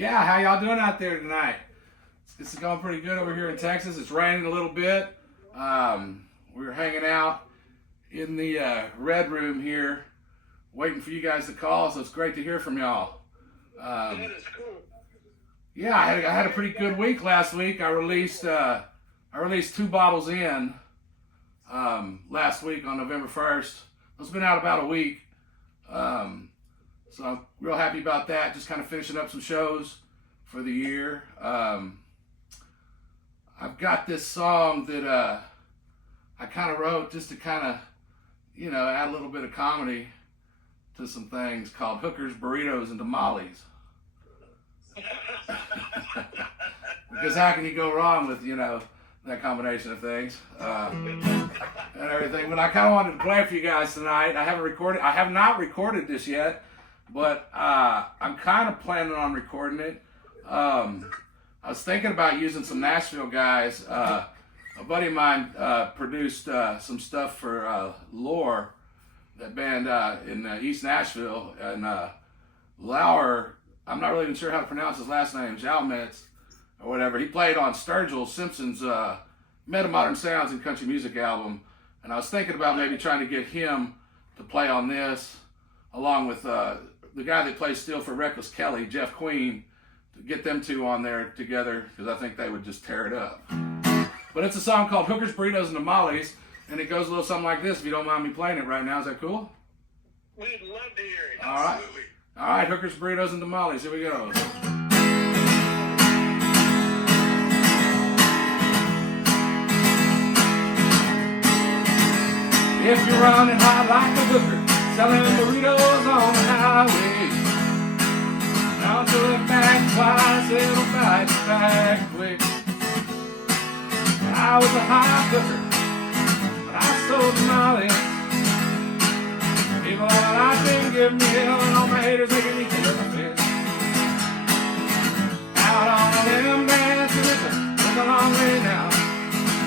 Yeah, how y'all doing out there tonight? It's going pretty good over here in Texas. It's raining a little bit. We're hanging out in the Red Room here, waiting for you guys to call, so it's great to hear from y'all. That is cool. Yeah, I had a pretty good week last week. I released 2 bottles in last week on November 1st. It's been out about a week. So I'm real happy about that. Just kind of finishing up some shows for the year. I've got this song that I kind of wrote just to kind of, add a little bit of comedy to some things, called Hookers, Burritos, and Tamales. Because how can you go wrong with, that combination of things and everything. But I kind of wanted to play it for you guys tonight. I have not recorded this yet, but I'm kind of planning on recording it. I was thinking about using some Nashville guys. A buddy of mine produced some stuff for Lore, that band in East Nashville, and Lauer, I'm not really even sure how to pronounce his last name, Jalmetz or whatever. He played on Sturgill Simpson's Meta Modern Sounds and Country Music album, and I was thinking about maybe trying to get him to play on this, along with the guy that plays steel for Reckless Kelly, Jeff Queen, to get them two on there together, because I think they would just tear it up. But it's a song called Hookers, Burritos, and Tamales, and it goes a little something like this, if you don't mind me playing it right now. Is that cool? We'd love to hear it. All right. All right, Hookers, Burritos, and Tamales. Here we go. If you're running hot like a hooker, selling burritos on the highway, don't you look back twice, it'll bite you back quick. I was a hot hooker, but I sold tamales. People that I didn't give me hell, and all my haters making me kill my fist. Out on a limb dancing, it's a long way now.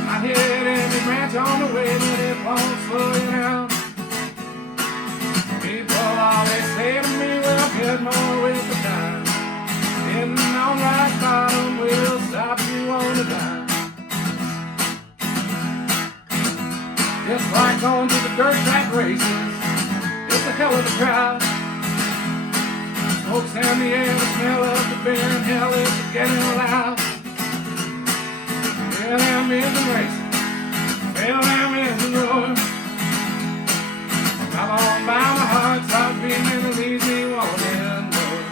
I hit every branch on the way, but it won't slow you down. People always say to me, well, get more with the time. Hitting on rock bottom will stop you on the dime. Just like going to the dirt track races, it's a hell of a crowd. Smoke's in the air, the smell of the beer, and hell is getting loud. Feel them engine racing, feel them engine roar. Come on by my heart, start beating the easy wanting more.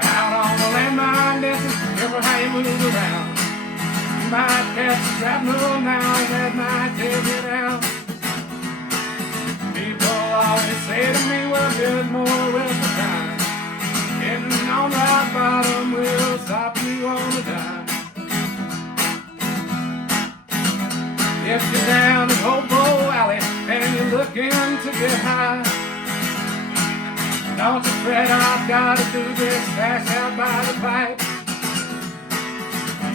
Out on the landmine dancing, careful how you move around. You might catch a shrapnel now, and that might take you down. People always say to me, well, get more with the time. Getting on rock bottom will stop you on the dime. If you're down in Hobo Alley and you're looking to get high, don't you fret, I've got to do this stash out by the pipe.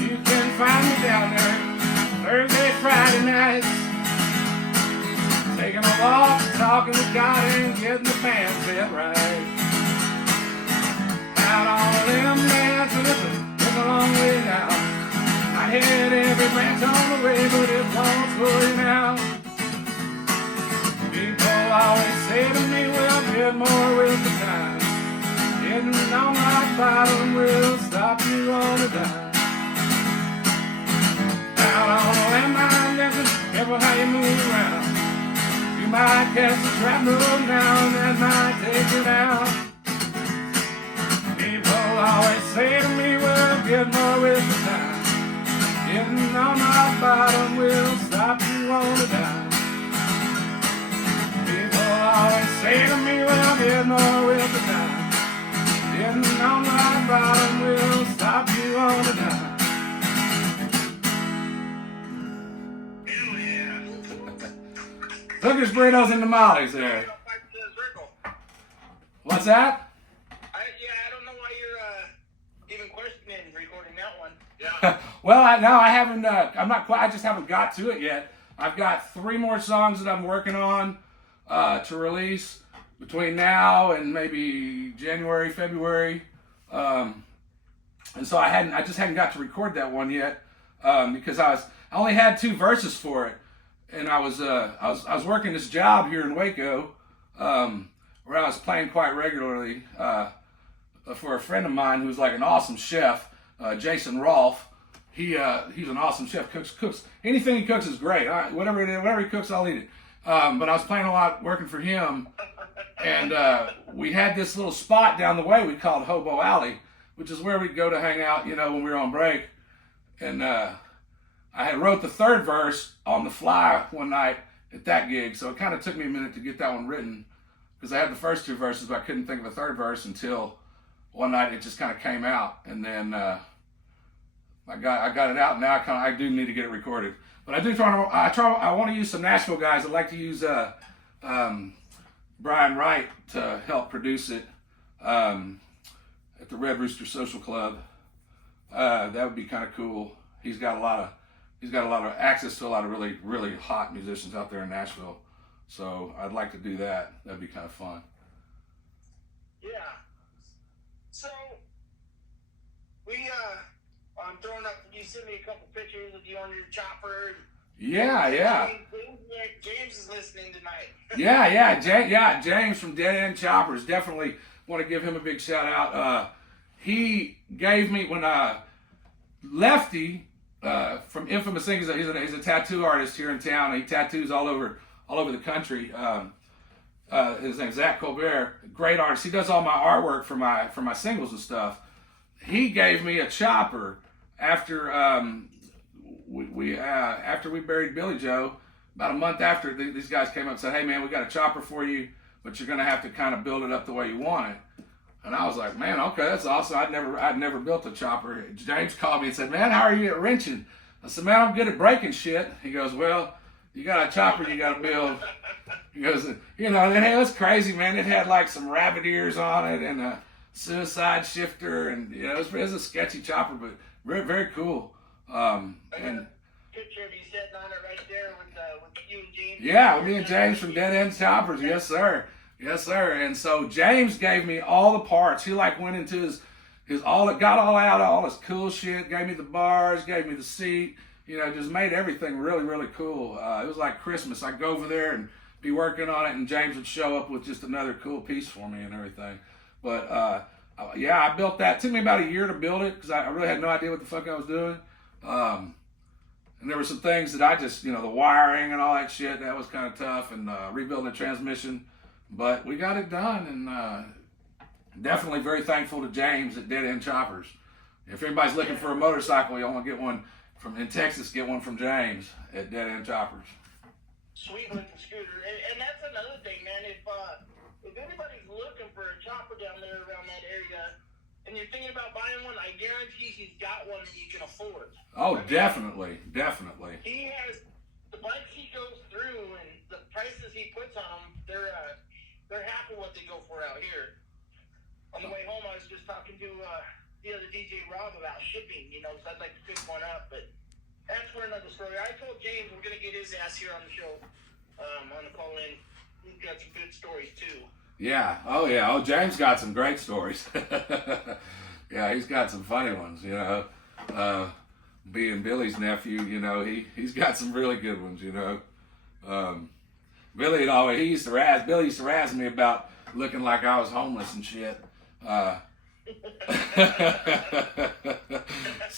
You can find me down there Thursday, Friday nights, taking a walk, talking with God, and getting the band set right. Out on a limb dancing, it's a long way now. I hit every branch on the way, but it won't slow you down. People always say to me, well, get more with the time. Getting on rock bottom will stop you on the dime. Out on a landmine dancing, careful how you move around. You might catch a shrapnel now, and that might take you down. People always say to me, well, get more with the time. Getting on my bottom will stop you on the dime. People always say to me, well, get more with the time. Getting on my bottom will stop you on the dime. Hell yeah. Hookers, Burritos, and Tamales there. What's that? I don't know why you're even questioning recording that one. Yeah. Well, I haven't. I'm not quite. I just haven't got to it yet. I've got 3 more songs that I'm working on to release between now and maybe January, February. And so I just hadn't got to record that one yet, because I only had 2 verses for it, and I was working this job here in Waco, where I was playing quite regularly, for a friend of mine who's like an awesome chef, Jason Rolfe. He's an awesome chef. Cooks anything he cooks is great. Whatever he cooks, I'll eat it. But I was playing a lot working for him, and we had this little spot down the way we called Hobo Alley, which is where we'd go to hang out, when we were on break. And I had wrote the 3rd verse on the fly one night at that gig, so it kind of took me a minute to get that one written, because I had the first 2 verses, but I couldn't think of a 3rd verse until one night it just kind of came out, and then I got it out. And now I do need to get it recorded. But I want to use some Nashville guys. I'd like to use Brian Wright to help produce it at the Red Rooster Social Club. That would be kind of cool. He's got a lot of access to a lot of really, really hot musicians out there in Nashville. So I'd like to do that. That'd be kind of fun. Yeah. So I'm throwing up. You sent me a couple pictures of you on your chopper. Yeah. James is listening tonight. Yeah. James from Dead End Choppers. Definitely want to give him a big shout out. He gave me, when Lefty from Infamous Things, he's a tattoo artist here in town. He tattoos all over the country. His name's Zach Colbert, great artist. He does all my artwork for my singles and stuff. He gave me a chopper after after we buried Billy Joe. About a month after, these guys came up and said, "Hey man, we got a chopper for you, but you're gonna have to kind of build it up the way you want it." And I was like, "Man, okay, that's awesome. I'd never built a chopper." James called me and said, "Man, how are you at wrenching?" I said, "Man, I'm good at breaking shit." He goes, "Well, you got a chopper you got to build." He goes, it was crazy, man. It had like some rabbit ears on it and a suicide shifter, and it was a sketchy chopper, but very, very cool. And picture of you sitting on it right there with you and James. Yeah, with me and James from Dead End Choppers. Yes, sir. And so James gave me all the parts. He like went into his got all out, all his cool shit. Gave me the bars, gave me the seat. Just made everything really, really cool. It was like Christmas. I'd go over there and be working on it, and James would show up with just another cool piece for me and everything. But I built that. It took me about a year to build it, because I really had no idea what the fuck I was doing. And there were some things that I just, the wiring and all that shit, that was kind of tough, and rebuilding the transmission. But we got it done, and definitely very thankful to James at Dead End Choppers. If anybody's looking for a motorcycle, you want to get one in Texas, get one from James at Dead End Choppers. Sweet looking scooter. And that's another thing, man. If anybody's looking for a chopper down there around that area, and you're thinking about buying one, I guarantee he's got one that you can afford. Oh, definitely. He has the bikes he goes through, and the prices he puts on them. They're half of what they go for out here. On the way home, I was just talking to the other DJ Rob about shipping. So I'd like to pick one up, but that's for another story. I told James we're gonna get his ass here on the show, on the call in. He's got some good stories too. Yeah. Oh, yeah. Oh, James got some great stories. Yeah, he's got some funny ones, Being Billy's nephew, he's got some really good ones, Billy used to razz me about looking like I was homeless and shit. So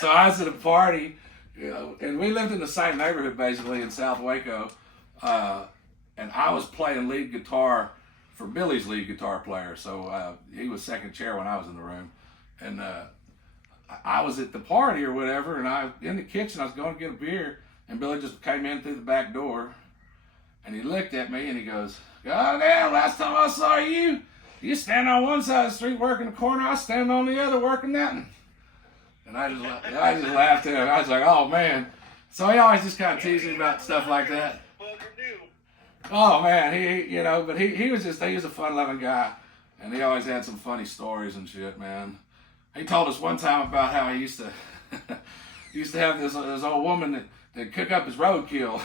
I was at a party, and we lived in the same neighborhood basically in South Waco, and I was playing lead guitar for Billy's lead guitar player. So he was second chair when I was in the room, and I was at the party or whatever, and I in the kitchen. I was going to get a beer, and Billy just came in through the back door, and he looked at me and he goes, "God damn! Last time I saw you, you stand on one side of the street working the corner. I stand on the other working that." And I just laughed at him. I was like, "Oh man!" So he always just kind of teased me about stuff like that. Oh man, he was a fun-loving guy, and he always had some funny stories and shit, man. He told us one time about how he used to have this old woman that cook up his roadkill,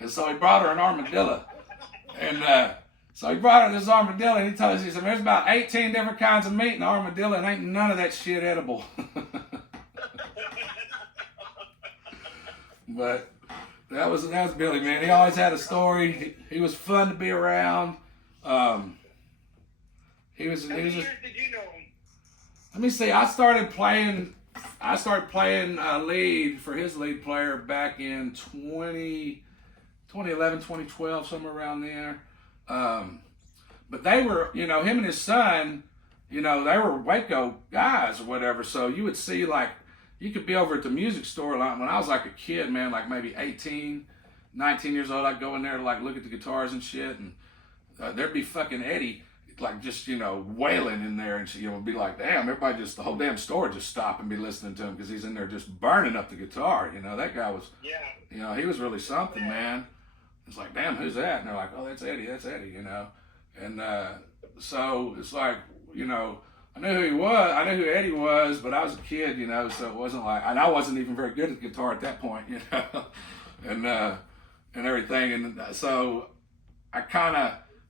and so he brought her an armadillo, and So he brought her this armadillo, and he told us, he said, there's about 18 different kinds of meat in the armadillo, and ain't none of that shit edible. But that was Billy, man. He always had a story. He was fun to be around. He was How many years did you know him? Let me see. I started playing lead for his lead player back in 2011, 2012, somewhere around there. But they were, him and his son, they were Waco guys or whatever. So you would see, like, you could be over at the music store. Like, when I was like a kid, man, like maybe 18, 19 years old, I'd go in there to like look at the guitars and shit. And there'd be fucking Eddie, like just, wailing in there. And she would be like, damn, everybody the whole damn store would just stop and be listening to him because he's in there just burning up the guitar. That guy was, he was really something, man. It's like, damn, who's that? And they're like, oh, that's Eddie, And so it's like, I knew who he was. I knew who Eddie was, but I was a kid, so it wasn't like, and I wasn't even very good at guitar at that point, and everything. And so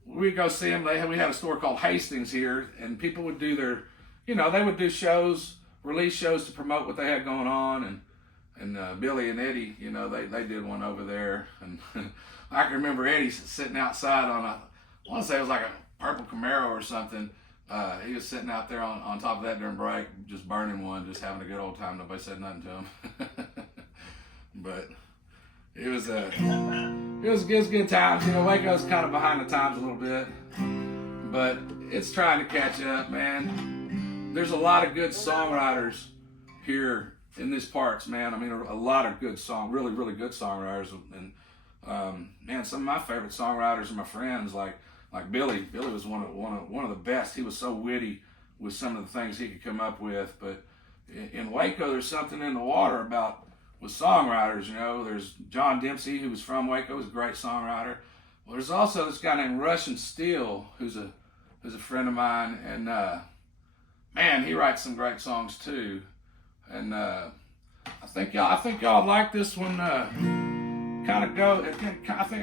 we'd go see him. We had a store called Hastings here, and people would do their, they would do shows, release shows to promote what they had going on. And Billy and Eddie, they did one over there. And I can remember Eddie sitting outside on I want to say it was like a purple Camaro or something. He was sitting out there on top of that during break, just burning one, just having a good old time. Nobody said nothing to him. But it was good times. Waco's kind of behind the times a little bit, but it's trying to catch up, man. There's a lot of good songwriters here in these parts, man. I mean, a lot of good really, really good songwriters. And man, some of my favorite songwriters are my friends, like Billy. Billy was one of the best. He was so witty with some of the things he could come up with. But in Waco, there's something in the water with songwriters. There's John Dempsey, who was from Waco, was a great songwriter. Well, there's also this guy named Russian Steel, who's a friend of mine, and man, he writes some great songs too. And I think y'all like this one. I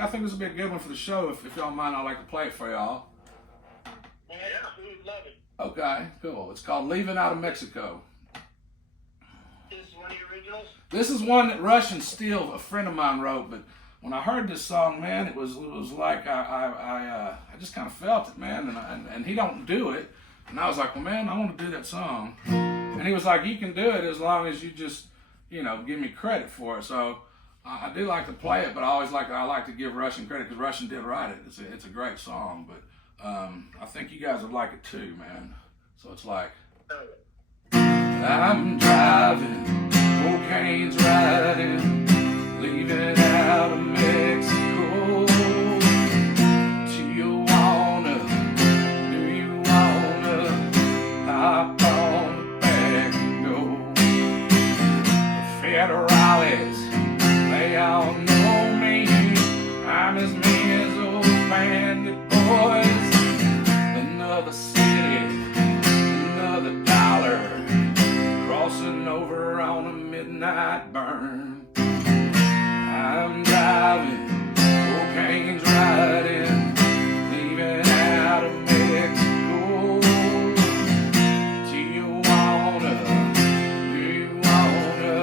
think this will be a good one for the show. If y'all mind, I'd like to play it for y'all. Yeah, we would love it. Okay, cool. It's called "Leaving Out of Mexico." This is one of your originals? This is one that Russian Steel, a friend of mine, wrote. But when I heard this song, man, it was like I just kind of felt it, man. And he don't do it, and I was like, well, man, I want to do that song. And he was like, you can do it as long as you just, give me credit for it. So I do like to play it, but I like to give Russian credit because Russian did write it. It's a great song, but I think you guys would like it too, man. So it's like, I'm driving, cocaine's riding, leaving out of Mexico. Tijuana, do you wanna hop on the back and go? The federales, they all know me. I'm as mean as old bandit boys. Another city, another dollar, crossing over on a midnight burn. I'm driving, cocaine's riding, leaving out of Mexico. Tijuana, do you wanna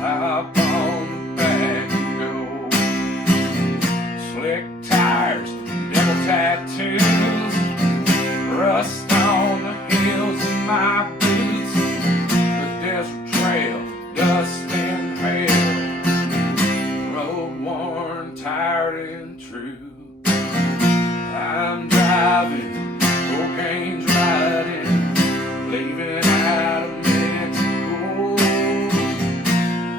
hop on the back and go? Slick tires, devil tattoos, rust on the heels of my boots, the desert trail, dust and hail, road worn, tired and true. I'm driving, cocaine's riding, leaving out of Mexico.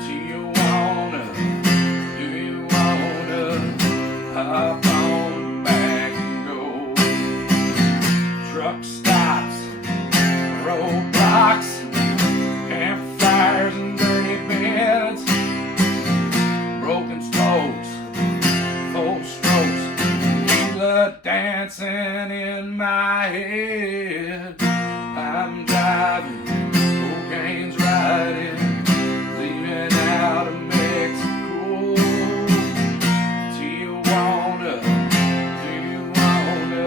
Tijuana, do you wanna hop on the back and go? Truck stops, roadblocks, campfires and dirty beds, broken spokes, full strokes, blood dancing in my head. I'm driving, cocaine's riding, leaving out of Mexico. Tijuana, do you wanna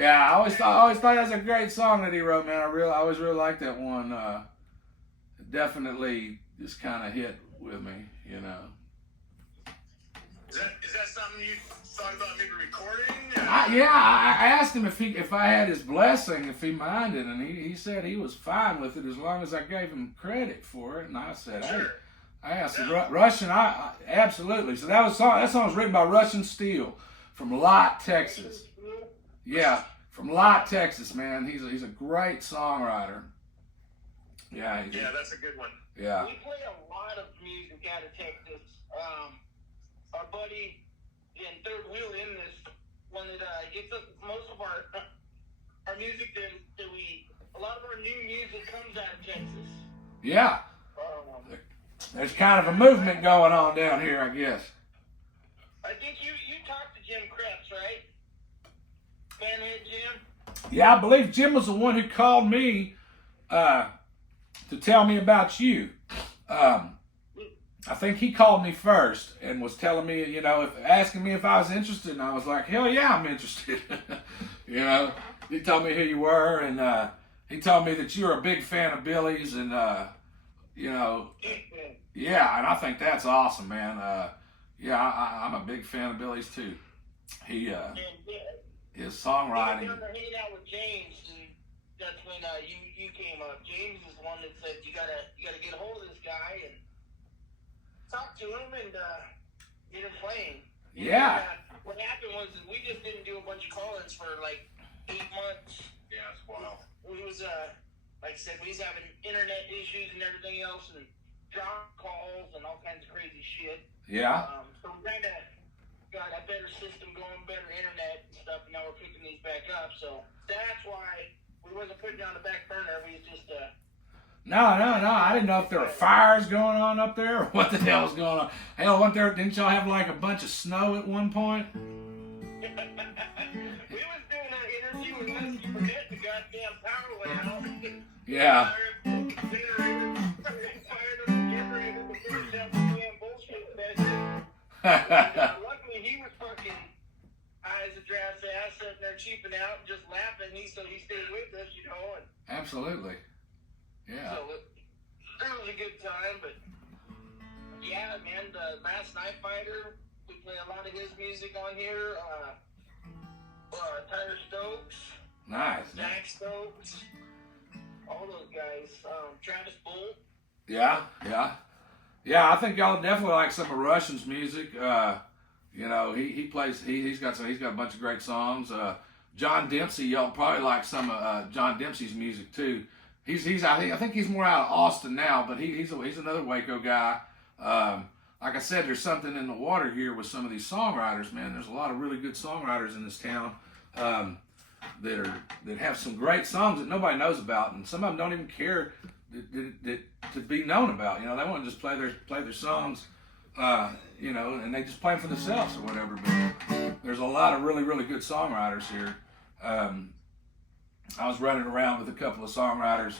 Yeah, I always thought that was a great song that he wrote, man. I always really liked that one. It definitely just kind of hit with me, you know. Is that something you thought about maybe recording? I asked him if I had his blessing, if he minded, and he said he was fine with it as long as I gave him credit for it. And I said, hey, Sure. I asked Russian. I absolutely. So that song was written by Russian Steel from Lott, Texas. Yeah, from Lott, Texas, man. He's a great songwriter. Yeah. Yeah, that's a good one. Yeah. We play a lot of music out of Texas. Our buddy in third wheel in this one that gets us most of our music that a lot of our new music comes out of Texas. Yeah. There's kind of a movement going on down here, I guess. I think you talked to Jim Krebs, right? Fanhead Jim? Yeah, I believe Jim was the one who called me to tell me about you. I think he called me first and was telling me, you know, asking me if I was interested, and I was like, hell yeah, I'm interested. You know, he told me who you were, and he told me that you were a big fan of Billy's, and you know, yeah, and I think that's awesome, man. Yeah, I'm a big fan of Billy's too. His songwriting. I remember hanging out with James, and that's when you came up. James is the one that said you gotta get a hold of this guy and talk to him and get him playing. Yeah. What happened was that we just didn't do a bunch of call-ins for like 8 months. Yeah, it's wild. We was like I said, we was having internet issues and everything else, and drop calls and all kinds of crazy shit. Yeah. So we kind of got a better system going, better internet and stuff, and now we're picking these back up. So that's why we wasn't putting it on the back burner. We was just No. I didn't know if there were fires going on up there or what the hell was going on. Hell, didn't y'all have like a bunch of snow at one point? we was doing an interview with Husky Burnett, the goddamn power went out. Yeah. Luckily, he was fucking eyes of draft ass sitting there cheaping out and just laughing. So he stayed with us, you know. And Absolutely. Yeah. so it was a good time, but yeah, man, the Mass Knife Fighter, we play a lot of his music on here. Tyler Stokes, Nice. Jack Stokes, all those guys. Travis Bolt. Yeah. I think y'all definitely like some of Russian's music. You know, he plays. He's got a bunch of great songs. John Dempsey, y'all probably like some of John Dempsey's music too. I think he's more out of Austin now, but he's another Waco guy. Like I said, there's something in the water here with some of these songwriters, man. There's a lot of really good songwriters in this town that have some great songs that nobody knows about, and some of them don't even care to be known about. You know, they want to just play their songs, you know, and they just play them for themselves or whatever. But there's a lot of really, really good songwriters here. I was running around with a couple of songwriters,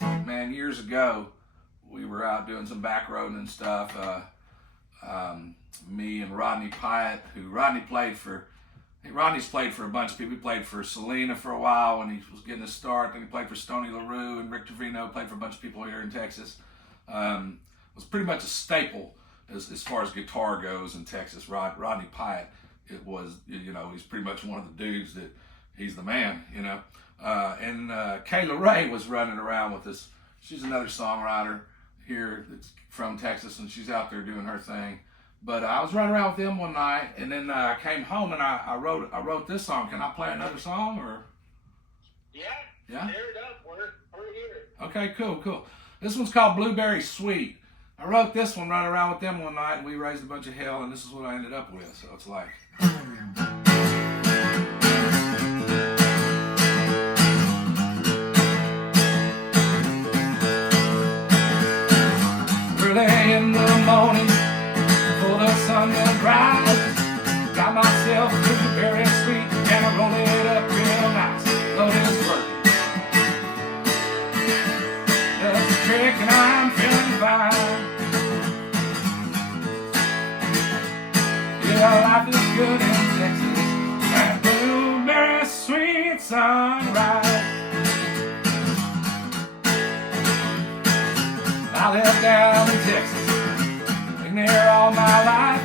man, years ago. We were out doing some back roading and stuff. Me and Rodney Pyatt, Rodney's played for a bunch of people. He played for Selena for a while when he was getting his start. Then he played for Stoney LaRue and Rick Trevino. Played for a bunch of people here in Texas. Was pretty much a staple as far as guitar goes in Texas. Rodney Pyatt, it was, you know, he's pretty much one of the dudes that he's the man, you know. And Kayla Ray was running around with us. She's another songwriter here that's from Texas, and she's out there doing her thing. But I was running around with them one night, and then I came home and I wrote this song. Can I play another song or? Yeah. Yeah. Tear it up. We're here. Okay, cool. This one's called Blueberry Sweet. I wrote this one running around with them one night, and we raised a bunch of hell, and this is what I ended up with. So it's like. Early in the morning, before the sun will rise, got myself a blueberry sweet, and I roll it up real nice. Love is working. That's a trick, and I'm feeling fine. Yeah, life is good in Texas, and blueberry sweet. sweet sunrise. I lived down in Texas, been there all my life.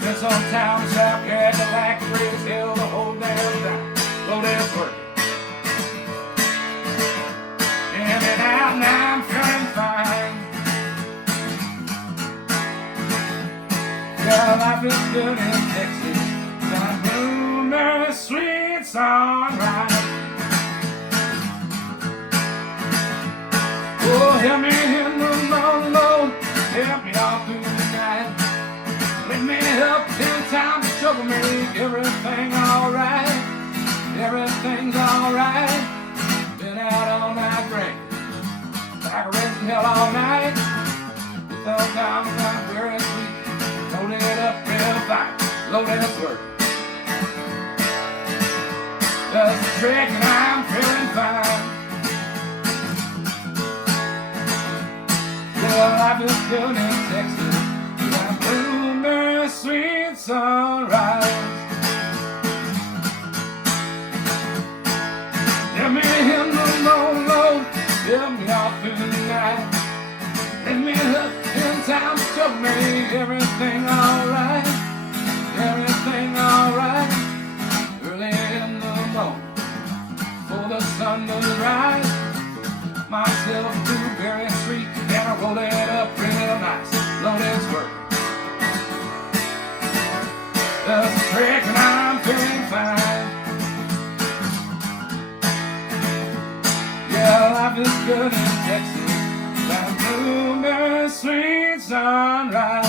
Spent some time in South Cadillac, Bridge Hill, the whole damn time. Slow dance work. In and out, now I'm feeling fine. Yeah, life is good in Texas. Got bloomer, sweet sunrise. Oh, help me in the morning, Lord. Help me all through the night. Let me help in time to trouble make everything alright. Everything's alright. Been out all night drinking, like a rest in hell all night. Without time to run very sweet, load it up real fine. Load it up work. Just a trick and I'm feeling fine. Yeah, life is good in Texas. Got bloomer, sweet sunrise. Let me in the morning, Lord. Help me all through the night. Let me up in time to show me everything alright. Everything alright. Early in the morning, before the sun does rise. Myself a blueberry sweet, and I roll it up real nice. Lord, it's work. Just a trick and I'm feeling fine. Yeah, life is good in Texas. Got bloomer, sweet sunrise.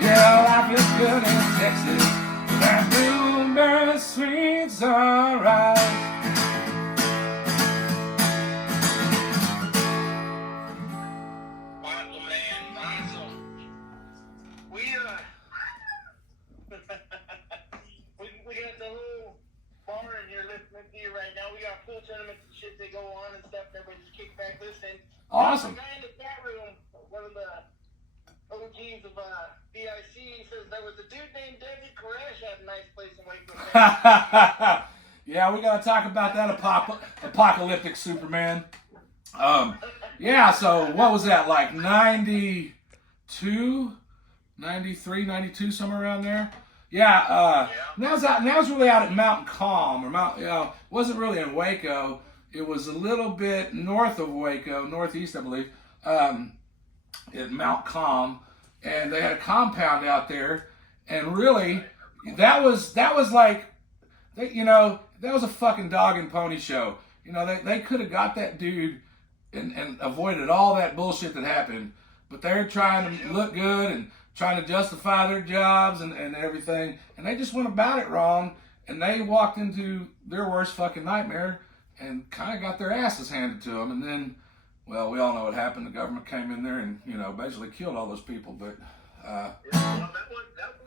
Yeah, life is good in Texas. Got bloomer, sweet sunrise. Awesome, man. Awesome. We got the little bar in here listening to you right now. We got pool tournaments and shit that go on and stuff. Everybody just kick back listening. Awesome. The guy in the chat room, one of the OGs of BIC, says there was a dude named David Koresh had a nice place in Waco. Yeah, we gotta talk about that apocalyptic Superman. Yeah, so what was that, like 92, 93, 92, somewhere around there? Yeah, now it's really out at Mountain Calm, or wasn't really in Waco. It was a little bit north of Waco, northeast, I believe, at Mount Calm, and they had a compound out there, and really, that was like, that was a fucking dog and pony show. They could have got that dude and avoided all that bullshit that happened, but they're trying to look good and trying to justify their jobs and everything, and they just went about it wrong, and they walked into their worst fucking nightmare and kind of got their asses handed to them, and then, well, we all know what happened. The government came in there and, basically killed all those people, but... that wasn't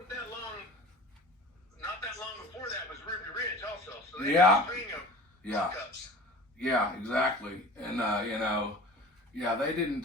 that long, not that long before that was Ruby Ridge also, so they had a string of fuck-ups. Yeah, exactly, and, they didn't,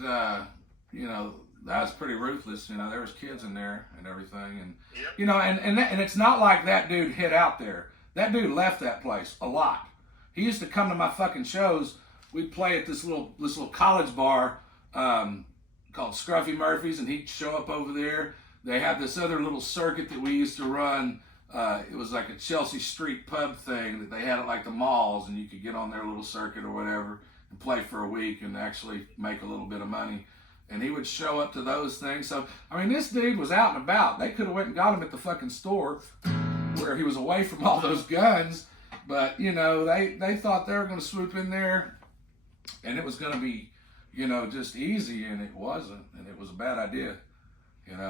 that was pretty ruthless. There was kids in there and everything, and and it's not like that dude hid out there. That dude left that place a lot. He used to come to my fucking shows. We'd play at this little college bar called Scruffy Murphy's, and he'd show up over there. They had this other little circuit that we used to run. It was like a Chelsea Street pub thing that they had at like the malls, and you could get on their little circuit or whatever and play for a week and actually make a little bit of money. And he would show up to those things. So, this dude was out and about. They could have went and got him at the fucking store where he was away from all those guns. But, they thought they were going to swoop in there and it was going to be, just easy. And it wasn't. And it was a bad idea, in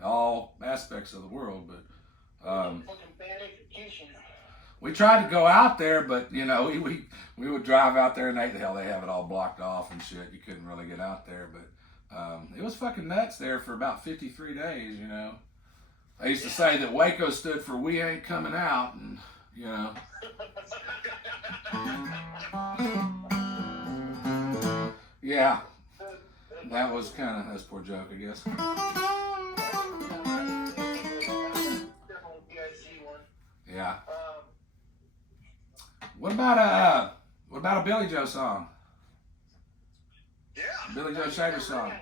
all aspects of the world. But fucking bad execution. we tried to go out there, but, we would drive out there and they have it all blocked off and shit. You couldn't really get out there, but it was fucking nuts there for about 53 days, I used to say that Waco stood for we ain't coming out, and, yeah, that was that's a poor joke, I guess. Yeah. Um, What about a Billy Joe song? yeah. Billy Joe Shaver song.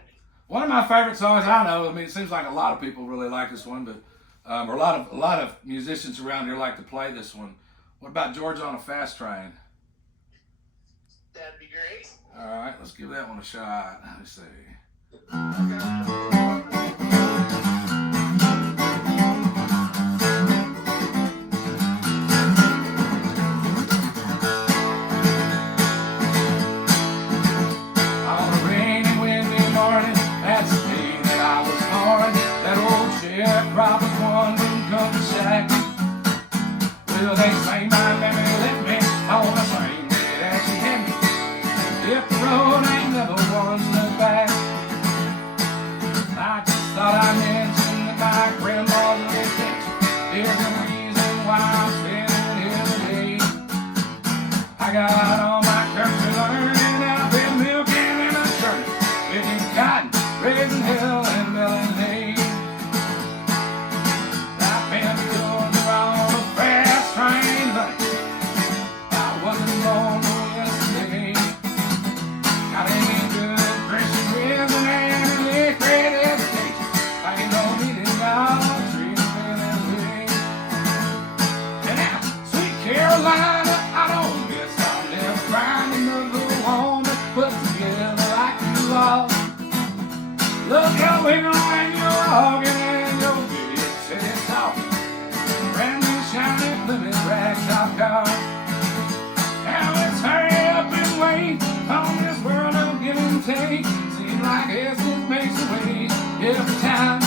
One of my favorite songs, I know. I mean, it seems like a lot of people really like this one, but or a lot of musicians around here like to play this one. What about George on a Fast Train? That'd be great. All right, let's give that one a shot. Let's see. On a rainy, windy morning, that's the day that I was born. That old sharecropper's one didn't come to shack. Well, they say my mammy left me on a train that she had me. If the road ain't never once looked back. I just thought I mentioned that my grandma's little bitch is the reason why I'm standing here today. I got all my country learning, I've been milking in a church, picking cotton, raising hell and belling hay. I've been to Georgia on a fast train, but I wasn't born for yesterday. Got any good Christian wisdom and any great education, I ain't no needing God treat me that way. And now, sweet Carolina, I don't guess I'll never find another woman put together like you are. Look how wiggle when you're walking and your big city talking. Brand new shiny Plymouth ragtop car. Now let's hurry up and wait on this world of give and take. Seems like it's what makes the way every time.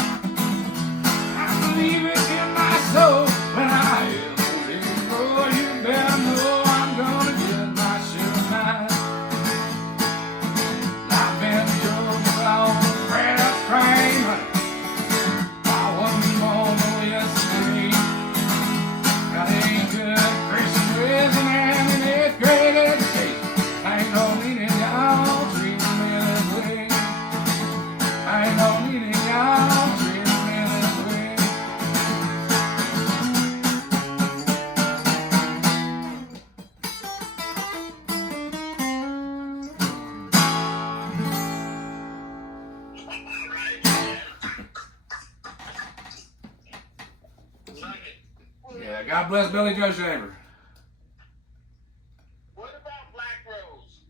I believe it in my soul when I hear those days roll. You better know I'm gonna get my share of mine. I've been drove on a fast train, I wasn't born for yesterday. Got a good Christian wisdom and an 8th grade education. I ain't no needing y'all treat me that way. I ain't no needing y'all treat me that way. Yeah, God bless Billy Joe Shaver. What about Black Rose?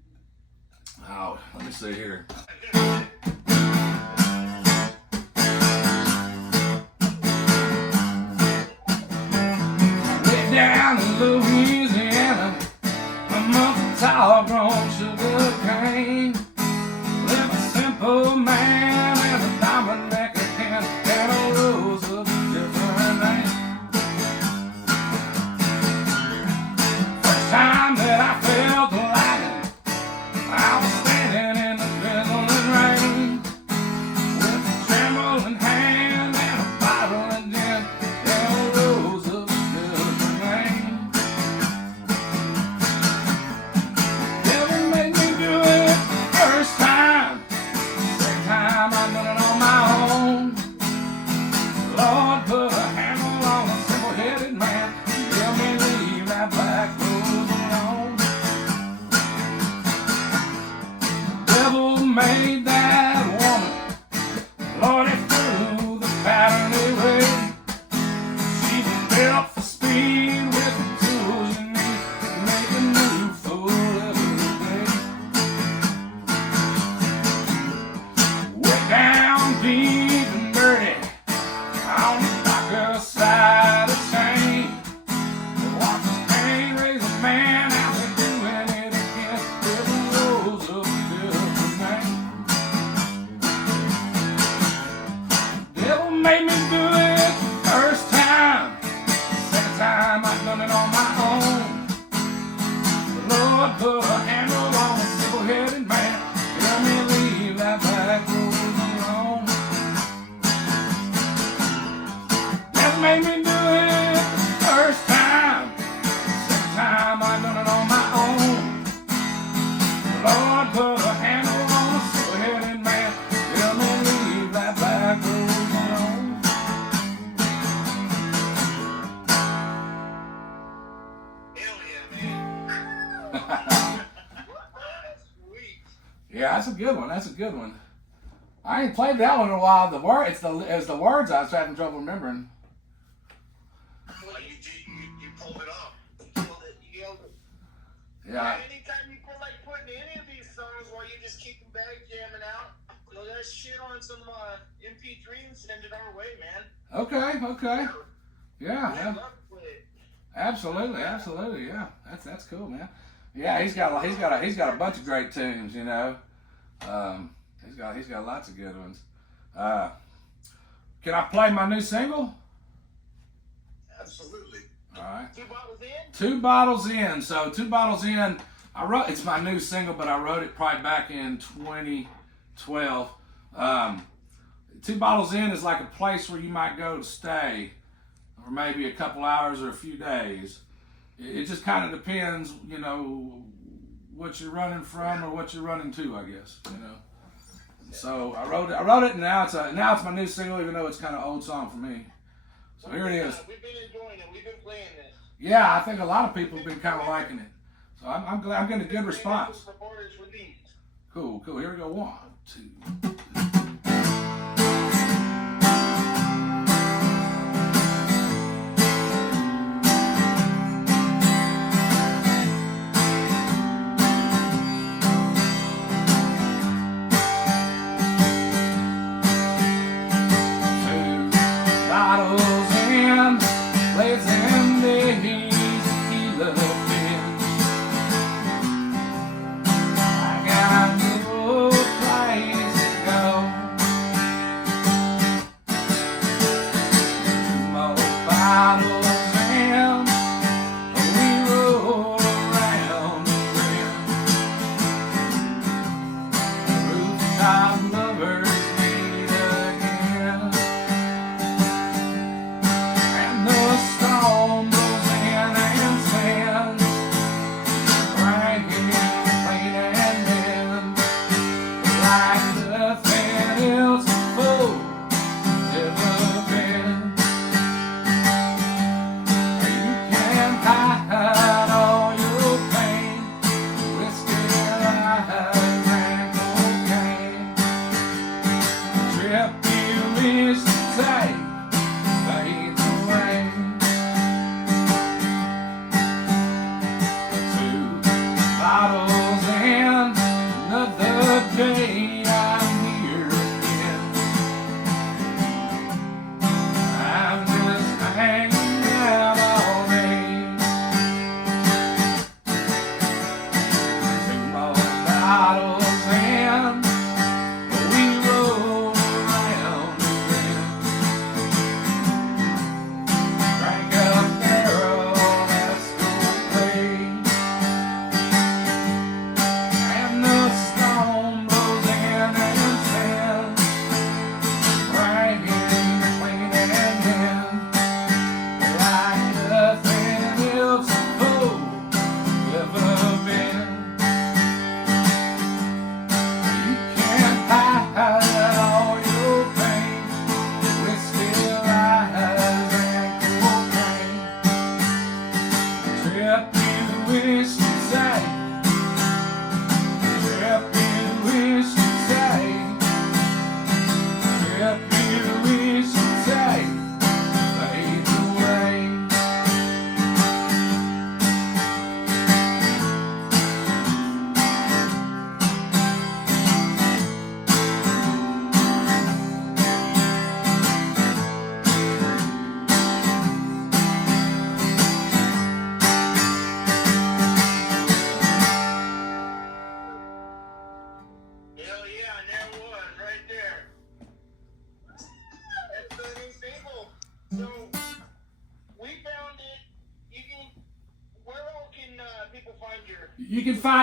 Oh, let me see here. Way down in Louisiana, a month tall grown sugar cane. Live a simple man and a diamond necklace and a rose of a different name. First time that I felt the lightning, I was standing in the drizzling rain, with a trembling hand and a bottle of gin and a rose of a different name. Never made me do it first time. Second time I done it on my own. Lord put a handle on a simple-headed man. Tell me leave that black rose alone. Devil made that woman. Lord, it threw the pattern away. She was built for speed with the tools you need to make a new fool every day. Way down deep and dirty on the darker side of Shane. Watch the pain raise a man out there doing it again with a rose of a different name. Devil made me do it the first time. Second time I done it on my own. The Lord put a handle on a simple-headed man. Tell me leave that black rose alone. Devil made me do it the first time. Second time I done it on my own. The Lord put a handle on a simple-headed man. Tell me leave that black rose alone. Yeah, that's a good one. That's a good one. I ain't played that one in a while. It's the words I was having trouble remembering. Well, you pulled it off. You nailed it. Yeah. Anytime you feel like putting any of these songs while you just keep them bag jamming out, throw that shit on some MP3 and send it our way, man. Okay. Yeah. Good luck with it. Absolutely. Yeah. That's cool, man. Yeah, he's got a bunch of great tunes, you know. He's got lots of good ones. Can I play my new single? Absolutely. All right. 2 bottles in? 2 bottles in. So 2 bottles in. It's my new single, but I wrote it probably back in 2012. 2 bottles in is like a place where you might go to stay, or maybe a couple hours or a few days. It just kind of depends, you know, what you're running from or what you're running to, I guess, you know. So I wrote it, and now it's my new single, even though it's kind of an old song for me. So here it is. We've been enjoying it. We've been playing this. Yeah, I think a lot of people have been kind of liking it. So I'm glad I'm getting a good response. Cool. Here we go. 1, 2.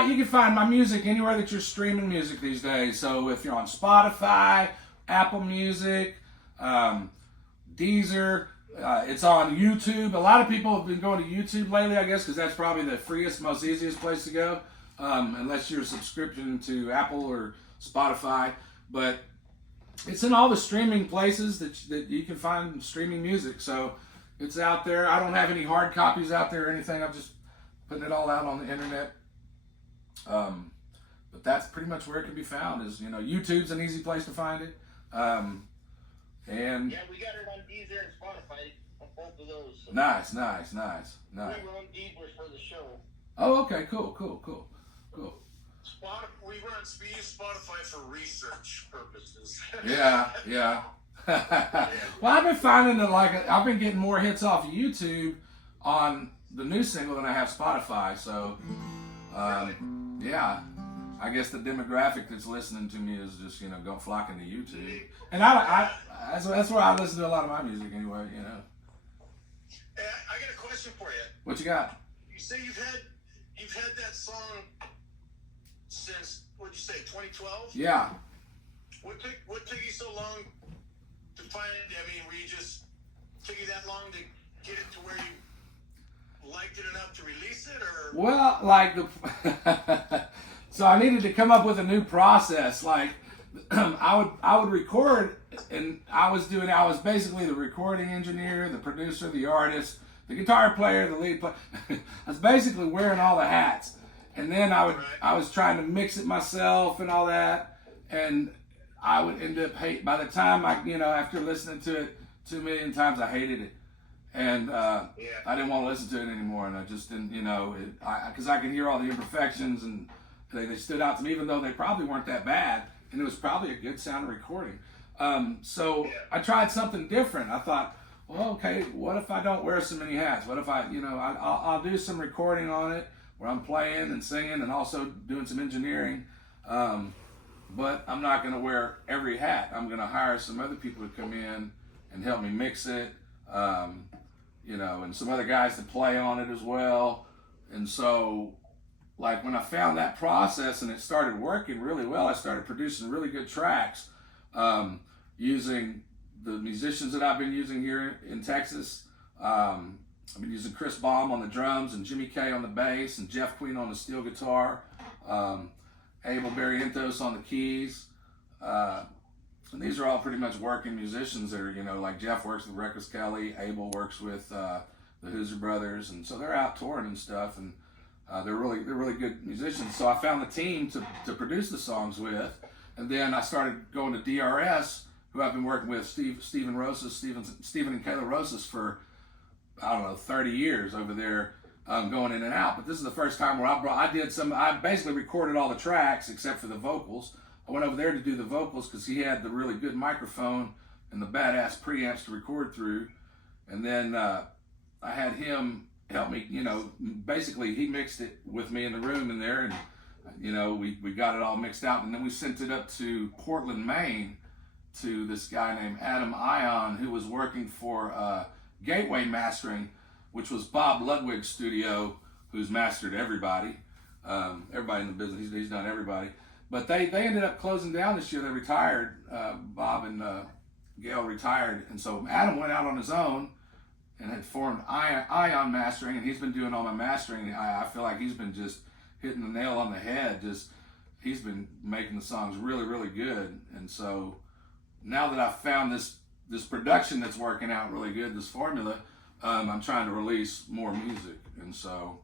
You can find my music anywhere that you're streaming music these days. So if you're on Spotify, Apple Music, Deezer, it's on YouTube. A lot of people have been going to YouTube lately, I guess, because that's probably the freest, most easiest place to go, unless you're a subscription to Apple or Spotify. But it's in all the streaming places that you can find streaming music. So it's out there. I don't have any hard copies out there or anything. I'm just putting it all out on the internet. but that's pretty much where it can be found. Is YouTube's an easy place to find it. And yeah, we got it on Deezer and Spotify on both of those. So. Nice. We run Deezer for the show. Oh, okay, cool. We use Spotify for research purposes. Yeah. Well, I've been finding that I've been getting more hits off of YouTube on the new single than I have Spotify. So, yeah, I guess the demographic that's listening to me is just go flocking to YouTube, and that's where I listen to a lot of my music anyway. I got a question for you. What you got? You say you've had that song since, what'd you say, 2012? Yeah. What took you so long to find it? I mean, took you that long to get it to where you liked it enough to release it, or? Well, so I needed to come up with a new process. I would record, and I was basically the recording engineer, the producer, the artist, the guitar player, the lead player. I was basically wearing all the hats. And then I was trying to mix it myself and all that, and I would end up by the time after listening to it 2 million times, I hated it, and I didn't want to listen to it anymore, and I just didn't, because I could hear all the imperfections, and they stood out to me, even though they probably weren't that bad, and it was probably a good sound recording. So I tried something different. I thought, well, okay, what if I don't wear so many hats? What if I'll do some recording on it, where I'm playing and singing and also doing some engineering, but I'm not going to wear every hat. I'm going to hire some other people to come in and help me mix it, and some other guys to play on it as well. And so, when I found that process and it started working really well, I started producing really good tracks using the musicians that I've been using here in Texas. I've been using Chris Baum on the drums and Jimmy K on the bass and Jeff Queen on the steel guitar, Abel Barrientos on the keys. And these are all pretty much working musicians that are, like Jeff works with Reckless Kelly, Abel works with the Hoosier Brothers, and so they're out touring and stuff, and they're really good musicians. So I found the team to produce the songs with, and then I started going to DRS, who I've been working with, Stephen and Kayla Rosas for, I don't know, 30 years over there, going in and out. But this is the first time where I basically recorded all the tracks except for the vocals. I went over there to do the vocals because he had the really good microphone and the badass preamps to record through. And then I had him help me, basically he mixed it with me in the room in there, and we got it all mixed out, and then we sent it up to Portland, Maine, to this guy named Adam Ion, who was working for Gateway Mastering, which was Bob Ludwig's studio, who's mastered everybody in the business. He's done everybody. But they ended up closing down this year. They retired. Bob and Gail retired. And so Adam went out on his own and had formed Ion Mastering, and he's been doing all my mastering. I feel like he's been just hitting the nail on the head. He's been making the songs really, really good. And so now that I've found this production that's working out really good, this formula, I'm trying to release more music, and so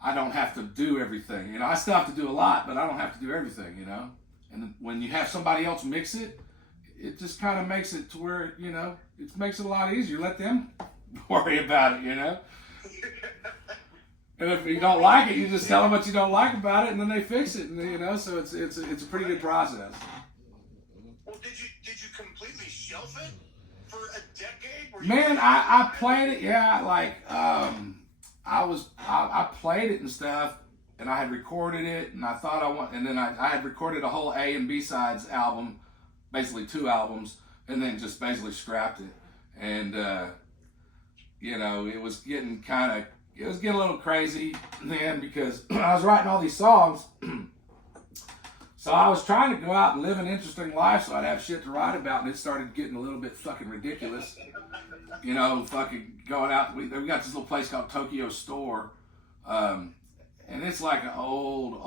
I don't have to do everything. I still have to do a lot, but I don't have to do everything, And when you have somebody else mix it, it just kind of makes it to where, it makes it a lot easier. Let them worry about it, And if you don't like it, you just tell them what you don't like about it, and then they fix it, and so it's a pretty good process. Well, did you completely shelf it for a decade? Man, I played it, I played it and stuff, and I had recorded it, and I thought and then I had recorded a whole A and B sides album, basically 2 albums, and then just basically scrapped it, and it was getting a little crazy then, because I was writing all these songs. So I was trying to go out and live an interesting life so I'd have shit to write about, and it started getting a little bit fucking ridiculous. Fucking going out. We got this little place called Tokyo Store, and it's like an old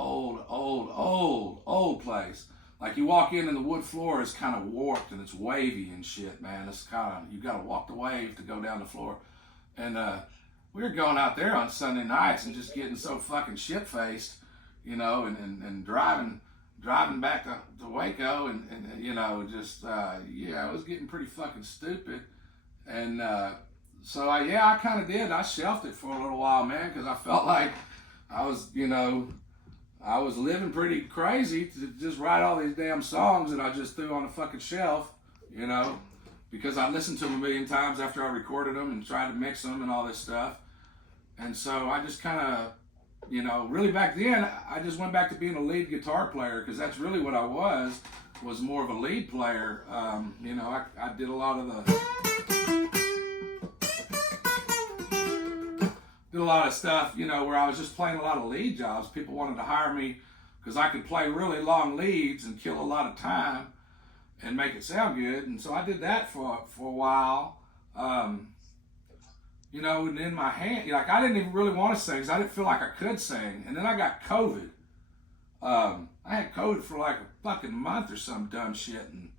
place. Like you walk in and the wood floor is kind of warped and it's wavy and shit, man. It's you gotta walk the wave to go down the floor. And we were going out there on Sunday nights and just getting so fucking shit-faced, you know, and driving back to Waco, and you know, just yeah, it was getting pretty fucking stupid. And so I kind of did. I shelved it for a little while, man, because I felt like I was, you know, I was living pretty crazy to just write all these damn songs that I just threw on the fucking shelf, you know, because I listened to them a million times after I recorded them and tried to mix them and all this stuff. And so I just kind of, you know, really back then, I just went back to being a lead guitar player, because that's really what I was more of a lead player. You know, I did a lot of stuff, you know, where I was just playing a lot of lead jobs. People wanted to hire me because I could play really long leads and kill a lot of time and make it sound good. And so I did that for a while. You know, and in my hand, like, I didn't even really want to sing because I didn't feel like I could sing. And then I got COVID. I had COVID for like a fucking month or some dumb shit, and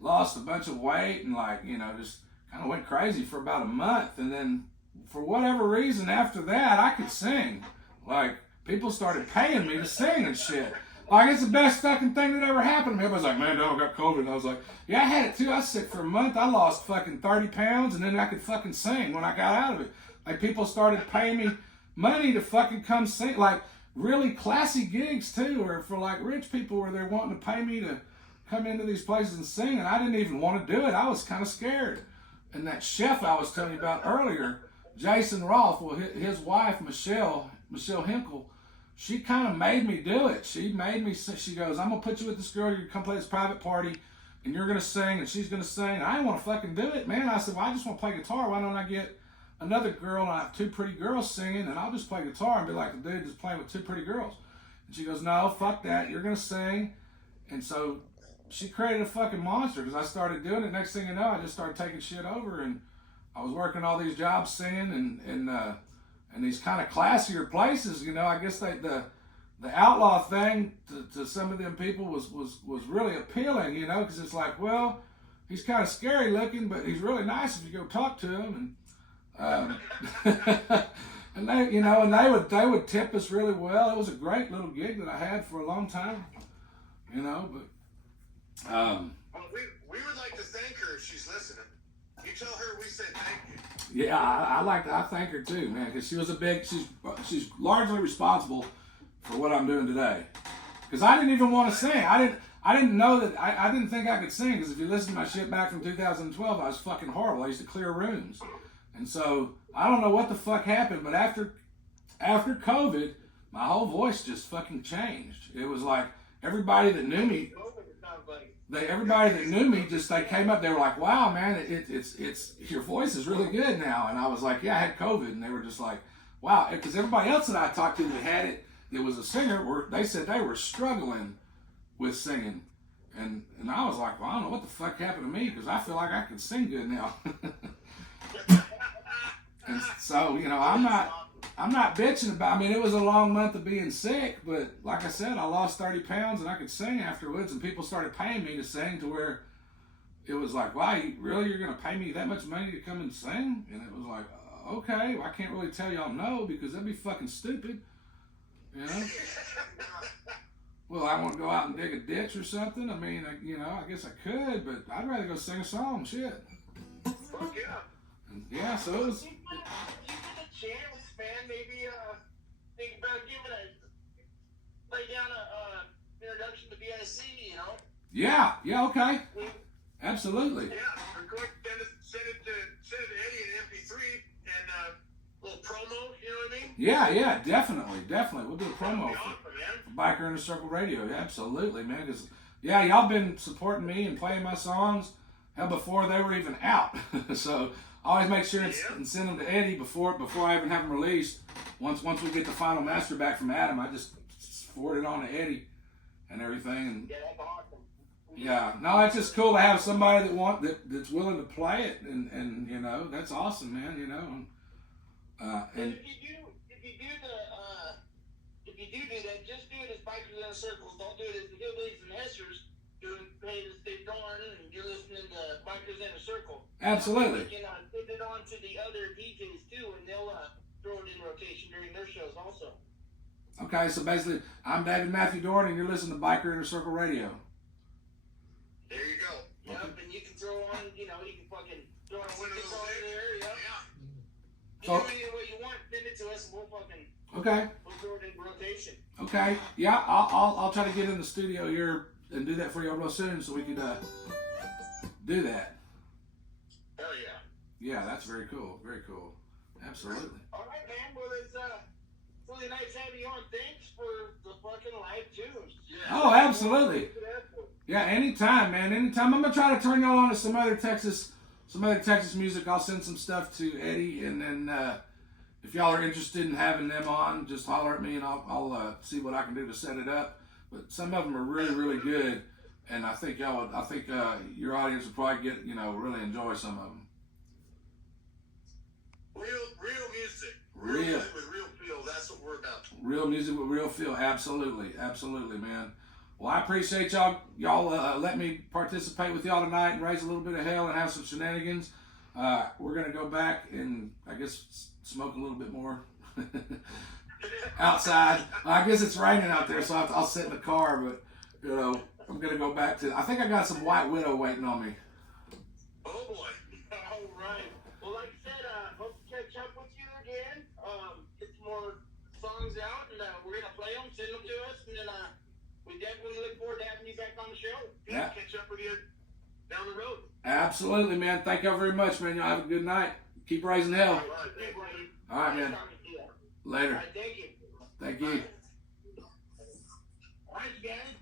lost a bunch of weight, and, like, you know, just kind of went crazy for about a month. And then for whatever reason after that, I could sing. Like, people started paying me to sing and shit. Like, it's the best fucking thing that ever happened to me. Everybody's like, man, Dad, I got COVID. And I was like, yeah, I had it too. I was sick for a month. I lost fucking 30 pounds, and then I could fucking sing when I got out of it. Like, people started paying me money to fucking come sing. Like, really classy gigs too, or for like rich people where they're wanting to pay me to come into these places and sing. And I didn't even want to do it. I was kind of scared. And that chef I was telling you about earlier, Jason Roth, well, his wife, Michelle Hinkle, she kind of made me do it. She made me, she goes, I'm going to put you with this girl, you're going to come play this private party, and you're going to sing, and she's going to sing. And I didn't want to fucking do it, man. I said, well, I just want to play guitar. Why don't I get another girl, and I have two pretty girls singing, and I'll just play guitar and be like the dude that's playing with two pretty girls. And she goes, no, fuck that. You're going to sing. And so she created a fucking monster, because I started doing it. Next thing you know, I just started taking shit over, and I was working all these jobs singing and these kind of classier places. You know, I guess the outlaw thing to some of them people was really appealing, you know, because it's like, well, he's kind of scary looking, but he's really nice if you go talk to him. And and they, you know, and they would tip us really well. It was a great little gig that I had for a long time, you know. But well, we would like to thank her if she's listening. You tell her we said thank you. Yeah, I thank her too, man, because she's largely responsible for what I'm doing today. Because I didn't even want to sing. I didn't know that. I didn't think I could sing, because if you listen to my shit back from 2012, I was fucking horrible. I used to clear rooms, and so I don't know what the fuck happened, but after COVID, my whole voice just fucking changed. It was like everybody that knew me. Everybody that knew me, just, they came up, they were like, wow, man, it's your voice is really good now. And I was like, yeah, I had COVID. And they were just like, wow. Because everybody else that I talked to that had it, that was a singer, they said they were struggling with singing. And I was like, well, I don't know what the fuck happened to me, because I feel like I can sing good now. And so, you know, I'm not bitching about, I mean, it was a long month of being sick, but like I said, I lost 30 pounds and I could sing afterwards, and people started paying me to sing, to where it was like, wow, you're going to pay me that much money to come and sing? And it was like, okay, well, I can't really tell y'all no, because that'd be fucking stupid, you know? Well, I want to go out and dig a ditch or something. I mean, you know, I guess I could, but I'd rather go sing a song, shit. Fuck yeah. Yeah, so it was. You get a chance, man. Maybe think about lay down a introduction to BIC, you know? Yeah, okay. Absolutely. Yeah, record, send it to Eddie in MP3 and a little promo, you know what I mean? Yeah, definitely. We'll do a promo Awesome, for Biker Inner Circle Radio. Yeah, absolutely, man. Because, yeah, y'all been supporting me and playing my songs, hell, before they were even out. So I always make sure and send them to Eddie before I even have them released. Once we get the final master back from Adam, I just forward it on to Eddie and everything. And yeah, that's awesome. yeah, no, it's just cool to have somebody that's willing to play it, and you know, that's awesome, man. You know, and if you do that, just do it as Bikers in Circles. Don't do it as the Hillbillies and Hessers doing pay to stay Doran, and you're listening to Bikers in a Circle. Absolutely. You can send it on to the other DJs too, and they'll throw it in rotation during their shows also. Okay, so basically, I'm David Matthew Doran, and you're listening to Biker Inner Circle Radio. There you go. Yep, and you can throw on, you can fucking throw on one of those there, yep. Yeah. So, You do it what you want, send it to us, and we'll throw it in rotation. Okay. Yeah, I'll try to get in the studio here and do that for you real soon, so we could do that. Hell yeah. Yeah, that's very cool. Very cool. Absolutely. All right, man. Well, it's really nice having you on. Thanks for the fucking live tunes. Yeah. Oh, absolutely. Yeah, anytime, man. Anytime. I'm gonna try to turn y'all on to some other Texas music. I'll send some stuff to Eddie, and then if y'all are interested in having them on, just holler at me, and I'll see what I can do to set it up. But some of them are really, really good, and I think your audience will probably get, really enjoy some of them. Real music. Real music with real feel. That's what we're about. Real music with real feel. Absolutely, man. Well, I appreciate y'all let me participate with y'all tonight and raise a little bit of hell and have some shenanigans. We're gonna go back and I guess smoke a little bit more outside. I guess it's raining out there, so I'll sit in the car. But I'm gonna go back to. I think I got some White Widow waiting on me. Oh boy! All right. Well, like I said, hope to catch up with you again. Get some more songs out, and we're gonna play them, send them to us, and then we definitely look forward to having you back on the show. Yeah. Catch up with you down the road. Absolutely, man. Thank y'all very much, man. Y'all have a good night. Keep raising hell. All right, man. Later. All right, thank you. Thank you. All right, guys.